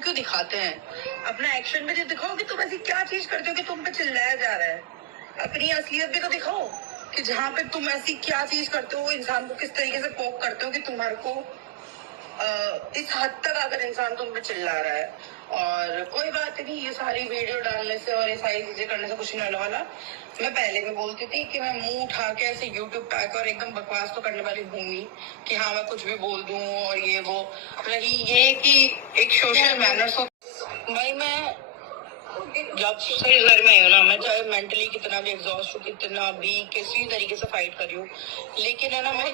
क्यों दिखाते हैं? अपना एक्शन में जो दिखाओ कि तुम ऐसी क्या चीज करते हो कि तुम पे चिल्लाया जा रहा है। अपनी असलियत भी तो दिखाओ कि जहाँ पे तुम ऐसी क्या चीज करते हो, इंसान को किस तरीके से पोक करते हो कि तुम्हारे को इस हद तक अगर इंसान तुम पे चिल्ला रहा है। और कोई बात नहीं, ये सारी वीडियो डालने से और ये सारी चीजें करने से कुछ नहीं होने वाला। मैं पहले भी बोलती थी कि मैं मुंह उठा के ऐसे यूट्यूब पे आकर एकदम बकवास तो करने वाली हूँ कि हाँ मैं कुछ भी बोल दूं और ये वो। रही ये कि एक सोशल मैनर्स हो भाई, मैं जब से घर में हूँ ना, मैं चाहे मेंटली कितना भी एग्जॉस्ट हूँ, कितना भी किसी तरीके से फाइट कर रही हूँ, लेकिन है ना मैं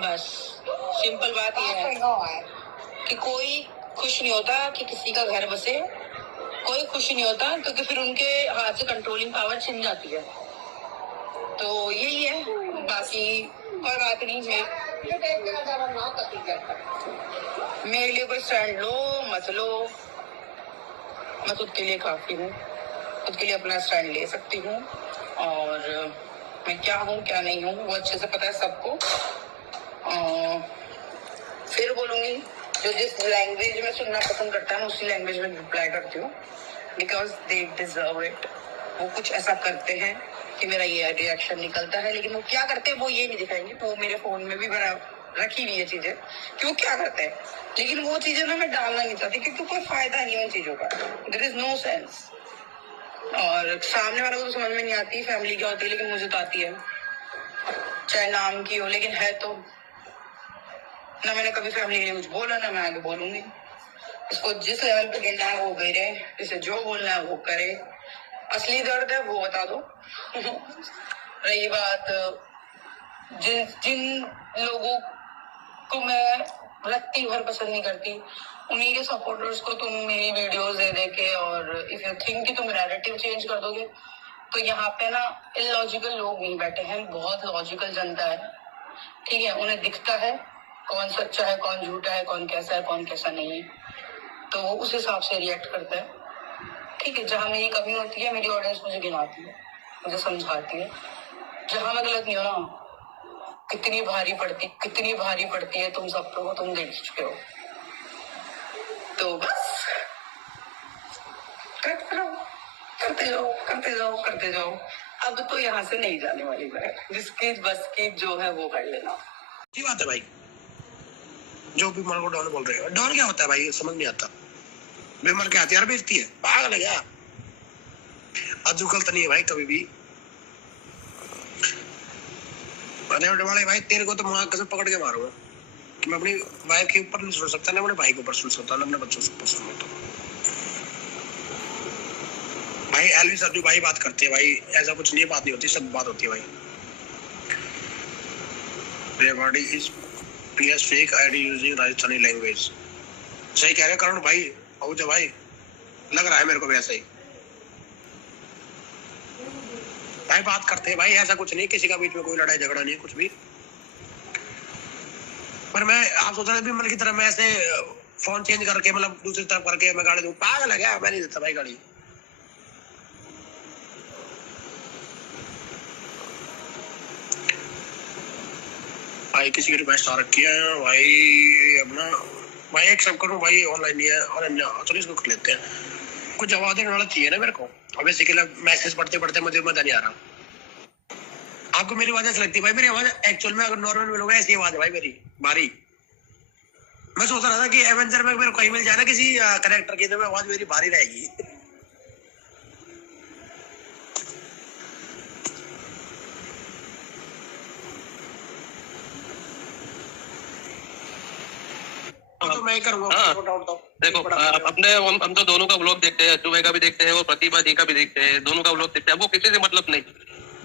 बस सिंपल बात ये है कि कोई खुश नहीं होता कि किसी का घर बसे, कोई खुश नहीं होता क्योंकि फिर उनके हाथ से कंट्रोलिंग पावर छिन जाती है। तो यही है, बाकी कोई बात नहीं है। मेरे लिए कोई स्टैंड लो मत लो, मैं खुद के लिए काफी हूँ, खुद के लिए अपना स्टैंड ले सकती हूँ। और मैं क्या हूँ क्या नहीं हूँ वो अच्छे से पता है सबको। फिर बोलूंगी, जो जिस लैंग्वेज में सुनना पसंद करता है मैं उसी लैंग्वेज में रिप्लाई करती हूँ, बिकॉज दे डिजर्व इट। वो कुछ ऐसा करते हैं कि मेरा ये रिएक्शन निकलता है, लेकिन वो क्या करते हैं वो ये नहीं दिखाएंगे। तो मेरे फोन में भी बना रखी हुई है चीजें कि वो क्या करते हैं, लेकिन वो चीजें ना मैं डालना नहीं चाहती क्योंकि कोई फायदा नहीं है उन चीजों का। There is no sense. और सामने वालों को तो समझ में नहीं आती फैमिली क्या होती है, लेकिन मुझे तो आती है, चाहे नाम की हो, लेकिन है तो ना। मैंने कभी फैमिली के लिए कुछ बोला ना मैं आगे बोलूंगी। इसको जिस लेवल पे गिरना है वो गिरे, इसे जो बोलना है वो करे। असली दर्द है वो बता दो। रही बात जिन जिन लोगों को मैं रत्ती भर पसंद नहीं करती, उन्हीं के सपोर्टर्स को तुम मेरी वीडियोस दे दे के और इफ यू थिंक कि तुम नैरेटिव चेंज कर दोगे, तो यहाँ पे ना इलॉजिकल लोग नहीं बैठे हैं, बहुत लॉजिकल जनता है। ठीक है, उन्हें दिखता है कौन सच्चा है कौन झूठा है, कौन कैसा है कौन कैसा नहीं है, तो वो उस हिसाब से रिएक्ट करता है। ठीक है, जहाँ मेरी कमी होती है मेरी ऑडियंस मुझे गिनाती है, मुझे समझाती है। जहाँ मैं गलत नहीं हो ना, कितनी भारी पड़ती है तुम सब लोगों, तुम देख चुके हो। तो बस करते जाओ। अब तो यहाँ से नहीं जाने वाली मैं, जिसकी बस की जो है वो कर लेना। अच्छी बात है भाई, जो भी मन को डॉन बोल रहे हो। डॉन क्या होता है भाई समझ नहीं आता। बेमन के हथियार बेचती है, पागल है क्या? अजू गलत नहीं है भाई कभी भी। वाले भाई तेरे को तो मां कसम पकड़ के मारूंगा। मैं अपनी वाइफ के ऊपर नहीं सुन सकता, ना अपने भाई के ऊपर सुन सकता, ना अपने बच्चों के ऊपर सुन सकता। भाई एलविस अर्जू भाई बात करते हैं भाई, ऐसा कुछ नहीं, बात नहीं होती, सब बात होती है भाई। Rewari is PS fake ID using Rajasthani language. सही कह रहे करण भाई, और भाई लग रहा है मेरे को भी ऐसा ही। भाई बात करते हैं भाई, ऐसा कुछ नहीं, किसी का बीच में कोई लड़ाई झगड़ा नहीं है कुछ भी। पर मैं आप सोच रहे विमल की तरह मैं ऐसे फोन चेंज करके मतलब दूसरी तरफ करके मैं गाड़ी दूं, पागल है क्या? मैं नहीं देता भाई गाड़ी। भाई किसी की रिक्वेस्ट आ रखी है भाई, अपना भाई एक्सेप्ट करूं भाई, ऑनलाइन नहीं है और चलो इसको कर लेते हैं। कुछ जवाब देने वाला चाहिए ना मेरे को। अब बेसिकली मैसेज पढ़ते पढ़ते मुझे मजा नहीं आ रहा। आपको मेरी आवाज ऐसी लगती है भाई? मेरी आवाज एक्चुअल में अगर नॉर्मल मिलोगे ऐसी आवाज है भाई मेरी, भारी। मैं सोच रहा था कि एवेंजर में मेरे को कहीं मिल जाए ना किसी कैरेक्टर की, तो मैं आवाज मेरी भारी रहेगी। तो मैं करूंगा। हाँ, देखो अपने हम तो दोनों का व्लॉग देखते हैं, अज्जू भाई का भी देखते हैं और प्रतिभा जी का भी देखते हैं, दोनों का व्लॉग देखते हैं। वो किसी से मतलब नहीं,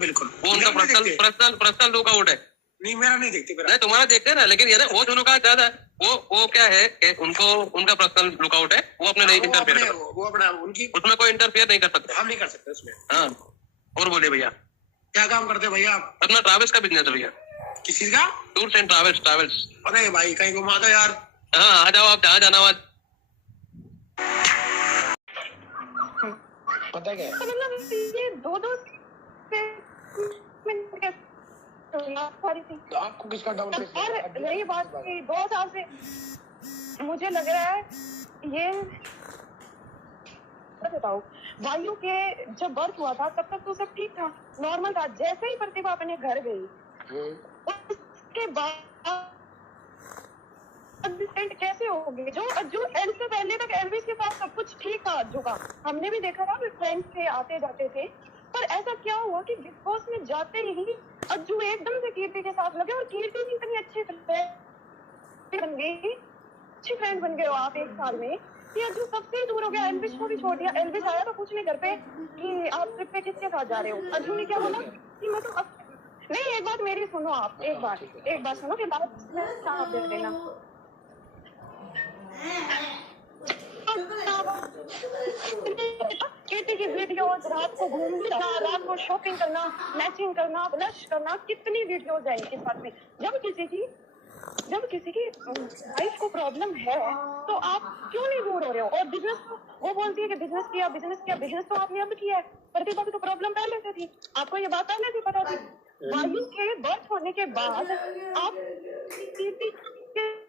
बिल्कुल वो उनका पर्सनल लुकआउट है। नहीं मेरा नहीं देखते, नहीं तुम्हारा देखते हैं ना, लेकिन ये वो दोनों का ज्यादा वो क्या है कि उनको उनका पर्सनल लुकआउट है, वो अपने नहीं इंटरफेयर, वो अपना उनकी उसमें कोई इंटरफेयर नहीं कर सकते, हम नहीं कर सकते उसमें। हाँ, और बोलिए भैया क्या काम करते हैं भैया? अपना ट्रैवल्स का बिजनेस है भैया। किस चीज का? Tours and travels. अरे भाई कहीं घुमा दो यार। हाँ आ जाओ, आप जहाँ जाना हुआ। पता क्या है? तो आपको किसका डाउट है? 2 साल से मुझे लग रहा है ये बताओ, वायु के जब बर्थ हुआ था तब तक तो सब ठीक था, नॉर्मल था। जैसे ही प्रतिभा अपने घर गई उसके बाद कैसे हो गई? जो एंड से पहले तक एल्विस के साथ सब कुछ ठीक था अज्जू का, हमने भी देखा था, फ्रेंड्स थे, आते जाते थे। पर ऐसा क्या हुआ कि बिग बॉस में जाते ही अज्जू एकदम से कीर्ति के साथ लगे, और कीर्ति भी इतनी अच्छी बन गई, अच्छी फ्रेंड बन गए हो आप एक साल में, कि अज्जू सबसे दूर हो गया। एल्विस को भी छोड़ दिया। एल्विस आया तो पूछने घर पे कि आप ट्रिप पे किसके साथ जा रहे हो? अज्जू ने क्या बोला कि मैं तो नहीं, एक बात मेरी सुनो आप, एक बात सुनो, फिर बात में साथ दे देना। कीर्ति की वीडियोस, रात को घूमना, रात को शॉपिंग करना, मैचिंग करना, ब्लश करना, कितनी वीडियोस है इनके साथ में। जब किसी की वाइफ को प्रॉब्लम है तो आप क्यों नहीं दूर हो रहे हो? और बिजनेस, वो बोलती है कि बिजनेस किया, बिजनेस तो आपने अब किया है। प्रतिभा की तो प्रॉब्लम पहले से थी, आपको ये बात पहले से पता थी। वायु के बर्थ होने के बाद आप कीर्ति के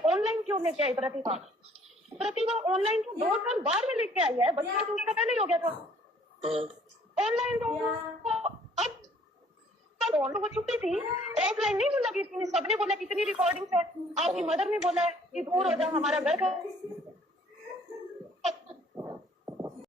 ऑनलाइन क्यों लेके आई? प्रतिभा ऑनलाइन तो 2 साल बाद में लेके आई है, बच्चा तो उसका पहले ही हो गया था ऑनलाइन। तो अब वो छुट्टी थी, ऑफलाइन नहीं बोला कि सबने बोला कितनी रिकॉर्डिंग्स है, आपकी मदर ने बोला है कि दूर हो जाओ, हमारा घर का